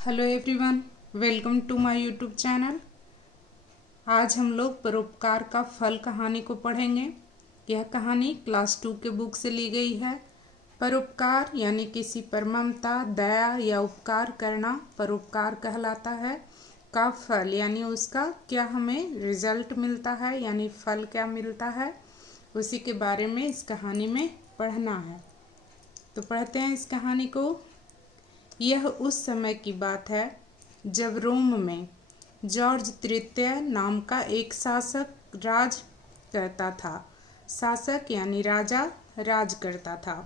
Hello everyone, welcome to my YouTube channel. आज हम लोग परोपकार का फल कहानी को पढ़ेंगे। यह कहानी क्लास 2 के बुक से ली गई है। परोपकार यानी किसी पर ममता, दया या उपकार करना परोपकार कहलाता है। का फल यानी उसका क्या हमें रिजल्ट मिलता है, यानी फल क्या मिलता है, उसी के बारे में इस कहानी में पढ़ना है। तो पढ़ते हैं इस कहानी को। यह उस समय की बात है जब रोम में जॉर्ज तृतीय नाम का एक शासक राज करता था। शासक यानी राजा राज करता था।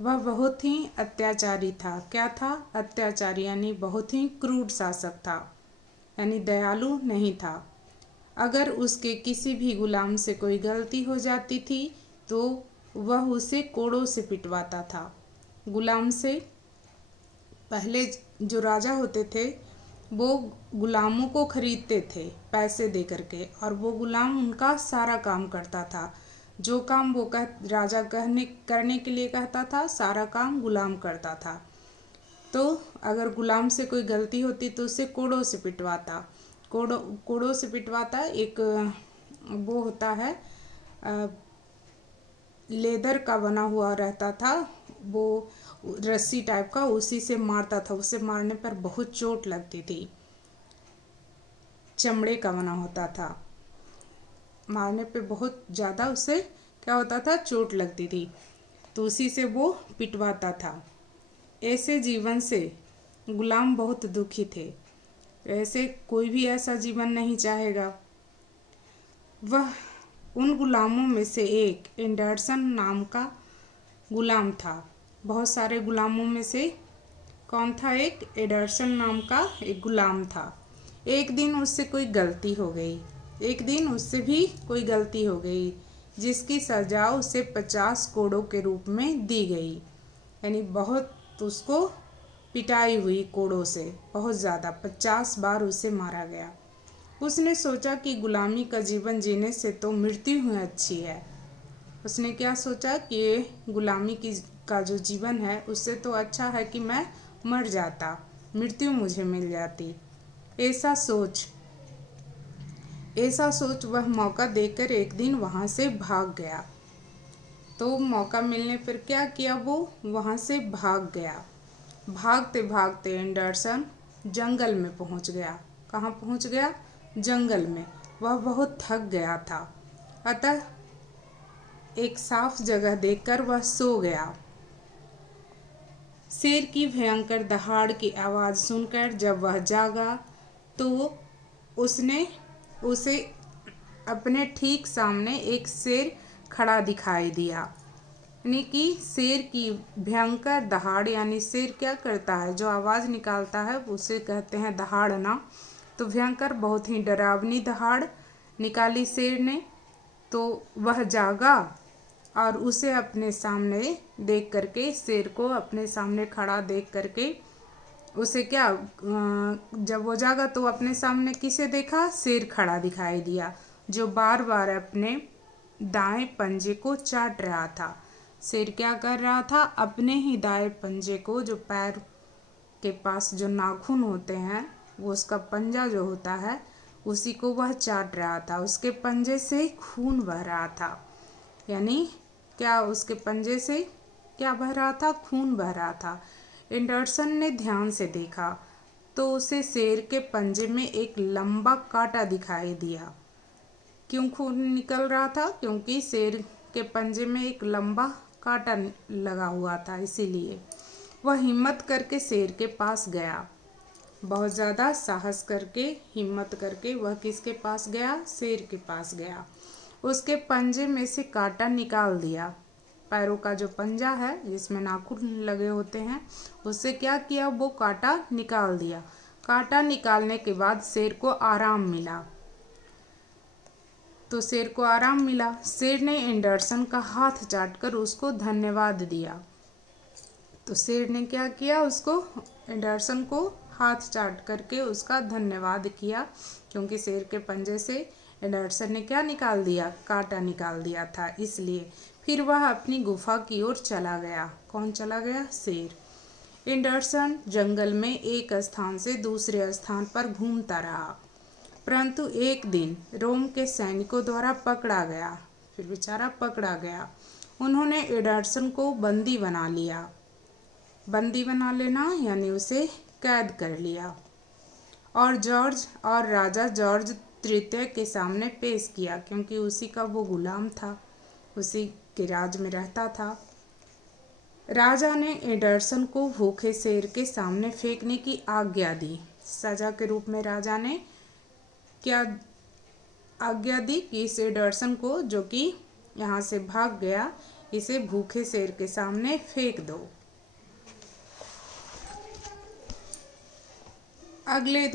वह बहुत ही अत्याचारी था। क्या था? अत्याचारी यानी बहुत ही क्रूर शासक था, यानी दयालु नहीं था। अगर उसके किसी भी गुलाम से कोई गलती हो जाती थी तो वह उसे कोड़ों से पिटवाता था। गुलाम से पहले जो राजा होते थे वो गुलामों को खरीदते थे पैसे दे करके, और वो गुलाम उनका सारा काम करता था। जो काम वो राजा करने के लिए कहता था, सारा काम गुलाम करता था। तो अगर गुलाम से कोई गलती होती तो उसे कोड़ों से पिटवाता। कोड़ों से पिटवाता। एक वो होता है लेदर का बना हुआ रहता था, वो रस्सी टाइप का, उसी से मारता था। उसे मारने पर बहुत चोट लगती थी। चमड़े का बना होता था। मारने पे बहुत ज़्यादा उसे क्या होता था, चोट लगती थी। तो उसी से वो पिटवाता था। ऐसे जीवन से गुलाम बहुत दुखी थे। ऐसे कोई भी ऐसा जीवन नहीं चाहेगा। वह उन गुलामों में से एक एंडरसन नाम का गुलाम था। बहुत सारे गुलामों में से कौन था? एक एंडरसन नाम का एक गुलाम था। एक दिन उससे कोई गलती हो गई। एक दिन उससे भी कोई गलती हो गई जिसकी सजा उसे 50 कोड़ों के रूप में दी गई। यानी बहुत उसको पिटाई हुई कोड़ों से, बहुत ज़्यादा 50 बार उसे मारा गया। उसने सोचा कि गुलामी का जीवन जीने से तो मृत्यु ही अच्छी है। उसने क्या सोचा कि गुलामी का जो जीवन है उससे तो अच्छा है कि मैं मर जाता, मृत्यु मुझे मिल जाती। ऐसा सोच वह मौका देकर एक दिन वहाँ से भाग गया। तो मौका मिलने पर क्या किया? वो वहाँ से भाग गया। भागते भागते एंडरसन जंगल में पहुँच गया। कहाँ पहुँच गया? जंगल में। वह बहुत थक गया था, अतः एक साफ जगह देखकर वह सो गया। शेर की भयंकर दहाड़ की आवाज़ सुनकर जब वह जागा तो उसे अपने ठीक सामने एक शेर खड़ा दिखाई दिया। यानी कि शेर की भयंकर दहाड़, यानी शेर क्या करता है, जो आवाज़ निकालता है उसे कहते हैं दहाड़ना। तो भयंकर, बहुत ही डरावनी दहाड़ निकाली शेर ने। तो वह जागा और उसे अपने सामने देख करके, शेर को अपने सामने खड़ा देख करके उसे क्या, जब वो जागा तो अपने सामने किसे देखा? शेर खड़ा दिखाई दिया, जो बार बार अपने दाएं पंजे को चाट रहा था। शेर क्या कर रहा था? अपने ही दाएं पंजे को, जो पैर के पास जो नाखून होते हैं, वो उसका पंजा जो होता है, उसी को वह चाट रहा था। उसके पंजे से खून बह रहा था। यानी क्या, उसके पंजे से क्या बह रहा था? खून बह रहा था। एंडरसन ने ध्यान से देखा तो उसे शेर के पंजे में एक लंबा कांटा दिखाई दिया। क्यों खून निकल रहा था? क्योंकि शेर के पंजे में एक लंबा कांटा लगा हुआ था, इसीलिए। वह हिम्मत करके शेर के पास गया। बहुत ज़्यादा साहस करके, हिम्मत करके वह किसके पास गया? शेर के पास गया। उसके पंजे में से कांटा निकाल दिया। पैरों का जो पंजा है जिसमें नाखून लगे होते हैं, उससे क्या किया? वो कांटा निकाल दिया। कांटा निकालने के बाद शेर को आराम मिला। तो शेर को आराम मिला। शेर ने एंडरसन का हाथ चाटकर उसको धन्यवाद दिया। तो शेर ने क्या किया? उसको, एंडरसन को हाथ चाट करके उसका धन्यवाद किया, क्योंकि शेर के पंजे से एंडरसन ने क्या निकाल दिया? कांटा निकाल दिया था, इसलिए। फिर वह अपनी गुफा की ओर चला गया। कौन चला गया? शेर। एंडरसन जंगल में एक स्थान से दूसरे स्थान पर घूमता रहा, परंतु एक दिन रोम के सैनिकों द्वारा पकड़ा गया। फिर बेचारा पकड़ा गया। उन्होंने एंडरसन को बंदी बना लिया। बंदी बना लेना यानी उसे कैद कर लिया और राजा जॉर्ज तृतीय के सामने पेश किया, क्योंकि उसी का वो गुलाम था, उसी के राज में रहता था। राजा ने एंडरसन को भूखे शेर के सामने फेंकने की आज्ञा दी। सजा के रूप में राजा ने क्या आज्ञा दी कि इस एंडरसन को, जो कि यहाँ से भाग गया, इसे भूखे शेर के सामने फेंक दो। अगले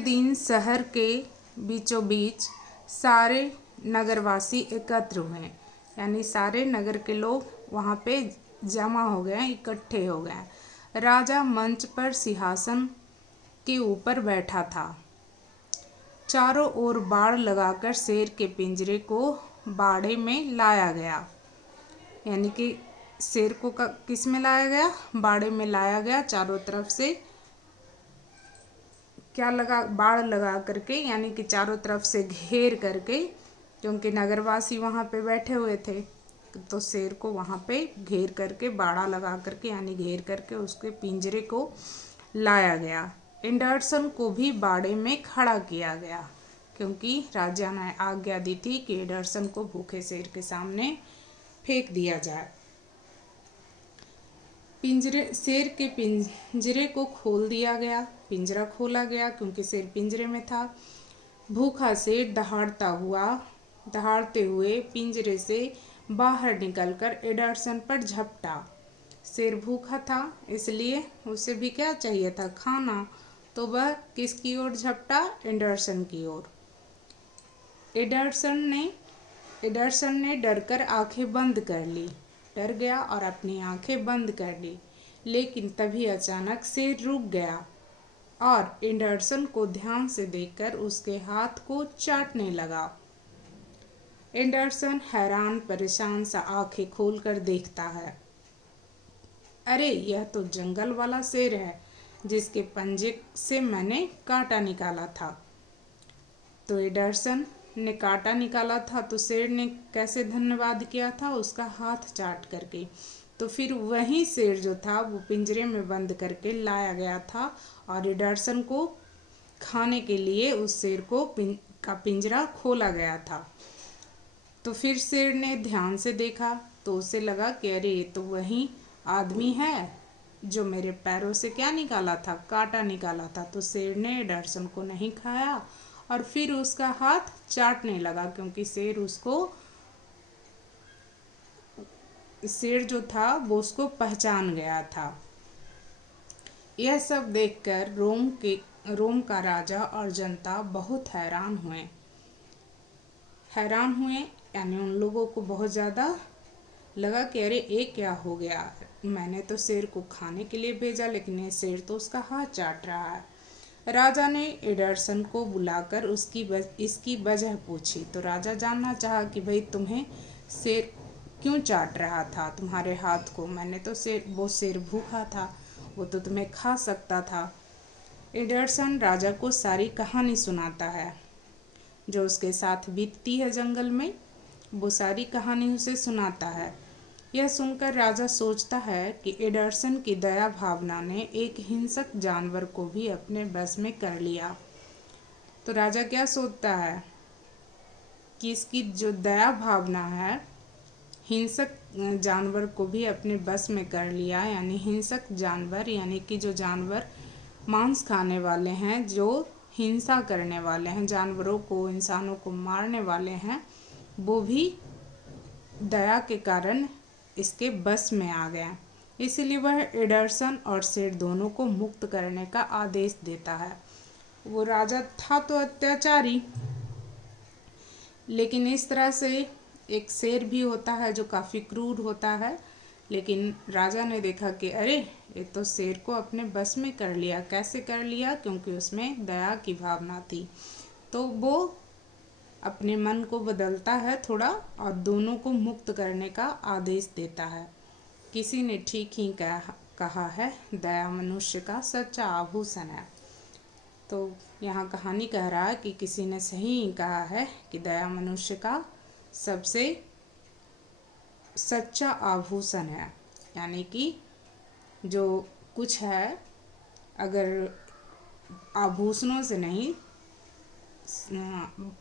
दिन शहर के बीचों बीच सारे नगरवासी एकत्र हुए, यानी सारे नगर के लोग वहाँ पे जमा हो गए, इकट्ठे हो गए। राजा मंच पर सिंहासन के ऊपर बैठा था। चारों ओर बाड़ लगाकर शेर के पिंजरे को बाड़े में लाया गया, यानी कि शेर को किस में लाया गया? बाड़े में लाया गया। चारों तरफ से बाड़ लगा करके, यानी कि चारों तरफ से घेर करके, क्योंकि नगरवासी वहाँ पे बैठे हुए थे, तो शेर को वहाँ पे घेर करके, बाड़ा लगा करके यानी घेर करके उसके पिंजरे को लाया गया। एंडरसन को भी बाड़े में खड़ा किया गया, क्योंकि राजा ने आज्ञा दी थी कि एंडरसन को भूखे शेर के सामने फेंक दिया जाए। शेर के पिंजरे को खोल दिया गया। पिंजरा खोला गया क्योंकि शेर पिंजरे में था। भूखा शेर दहाड़ते हुए पिंजरे से बाहर निकलकर एंडरसन पर झपटा। शेर भूखा था, इसलिए उसे भी क्या चाहिए था? खाना। तो वह किसकी ओर झपटा? एंडरसन की ओर। एंडरसन ने डरकर आंखें बंद कर ली। डर गया और अपनी आंखें बंद कर ली, लेकिन तभी अचानक शेर रुक गया और एंडरसन को ध्यान से देखकर उसके हाथ को चाटने लगा। एंडरसन हैरान परेशान सा आंखें खोलकर देखता है। अरे, यह तो जंगल वाला शेर है जिसके पंजे से मैंने कांटा निकाला था। तो एंडरसन ने कांटा निकाला था, तो शेर ने कैसे धन्यवाद किया था? उसका हाथ चाट करके। तो फिर वही शेर जो था वो पिंजरे में बंद करके लाया गया था और एंडरसन को खाने के लिए उस शेर को का पिंजरा खोला गया था। तो फिर शेर ने ध्यान से देखा तो उसे लगा कि अरे, ये तो वही आदमी है जो मेरे पैरों से क्या निकाला था? कांटा निकाला था। तो शेर ने एंडरसन को नहीं खाया और फिर उसका हाथ चाटने लगा, क्योंकि शेर जो था वो उसको पहचान गया था। यह सब देखकर रोम का राजा और जनता बहुत हैरान हुए, यानी उन लोगों को बहुत ज़्यादा लगा कि अरे, ये क्या हो गया? मैंने तो शेर को खाने के लिए भेजा, लेकिन ये शेर तो उसका हाथ चाट रहा है। राजा ने एंडरसन को बुलाकर इसकी वजह पूछी। तो राजा जानना चाहा कि भाई, तुम्हें शेर क्यों चाट रहा था तुम्हारे हाथ को? मैंने तो वो शेर भूखा था, वो तो तुम्हें खा सकता था। एंडरसन राजा को सारी कहानी सुनाता है जो उसके साथ बीतती है जंगल में, वो सारी कहानी उसे सुनाता है। यह सुनकर राजा सोचता है कि एंडरसन की दया भावना ने एक हिंसक जानवर को भी अपने बस में कर लिया। तो राजा क्या सोचता है कि इसकी जो दया भावना है, हिंसक जानवर को भी अपने बस में कर लिया। यानी हिंसक जानवर, यानी कि जो जानवर मांस खाने वाले हैं, जो हिंसा करने वाले हैं, जानवरों को, इंसानों को मारने वाले हैं, वो भी दया के कारण इसके बस में आ गया। इसलिए वह एंडरसन और शेर दोनों को मुक्त करने का आदेश देता है। वो राजा था तो अत्याचारी, लेकिन इस तरह से एक शेर भी होता है जो काफ़ी क्रूर होता है, लेकिन राजा ने देखा कि अरे, ये तो शेर को अपने बस में कर लिया। कैसे कर लिया? क्योंकि उसमें दया की भावना थी। तो वो अपने मन को बदलता है थोड़ा और दोनों को मुक्त करने का आदेश देता है। किसी ने ठीक ही कहा है, दया मनुष्य का सच्चा आभूषण है। तो यहाँ कहानी कह रहा है कि किसी ने सही ही कहा है कि दया मनुष्य का सबसे सच्चा आभूषण है। यानी कि जो कुछ है, अगर आभूषणों से नहीं,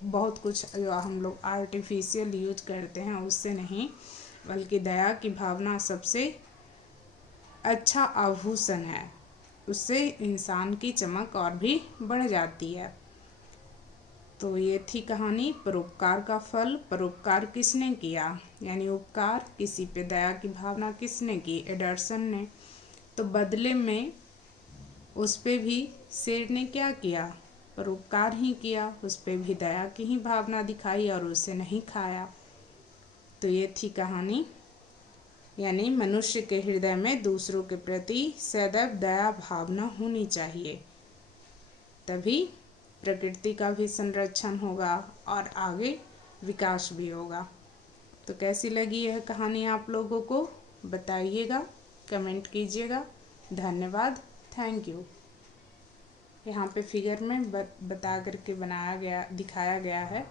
बहुत कुछ जो हम लोग आर्टिफिशियल यूज करते हैं उससे नहीं, बल्कि दया की भावना सबसे अच्छा आभूषण है। उससे इंसान की चमक और भी बढ़ जाती है। तो ये थी कहानी परोपकार का फल। परोपकार किसने किया, यानी उपकार, किसी पे दया की भावना किसने की, एडरसन ने। तो बदले में उस पे भी शेर ने क्या किया, परोपकार ही किया, उस पे भी दया की ही भावना दिखाई और उसे नहीं खाया। तो ये थी कहानी, यानी मनुष्य के हृदय में दूसरों के प्रति सदैव दया भावना होनी चाहिए, तभी प्रकृति का भी संरक्षण होगा और आगे विकास भी होगा। तो कैसी लगी यह कहानी आप लोगों को, बताइएगा, कमेंट कीजिएगा। धन्यवाद, थैंक यू। यहाँ पे फिगर में बता करके दिखाया गया है।